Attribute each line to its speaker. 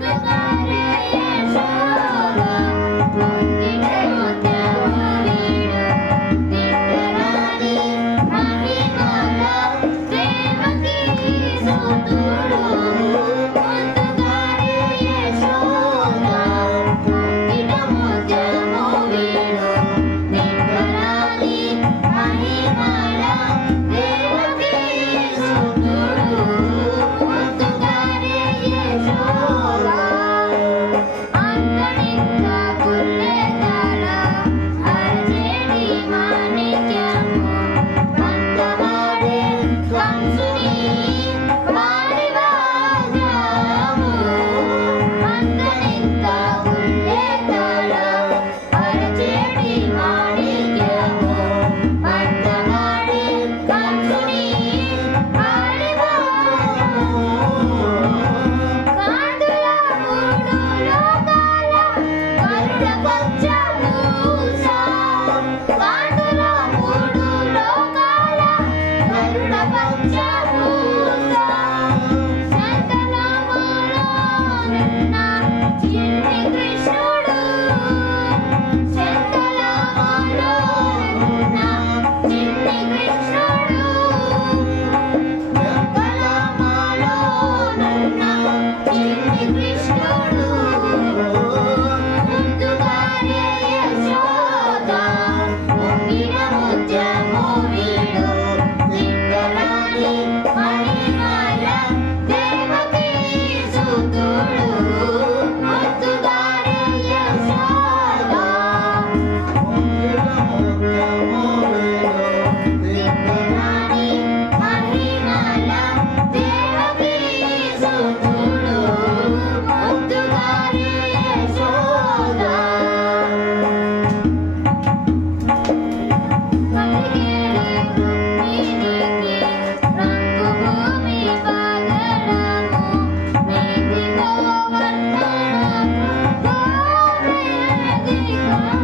Speaker 1: Thank you. 发光 Thank you.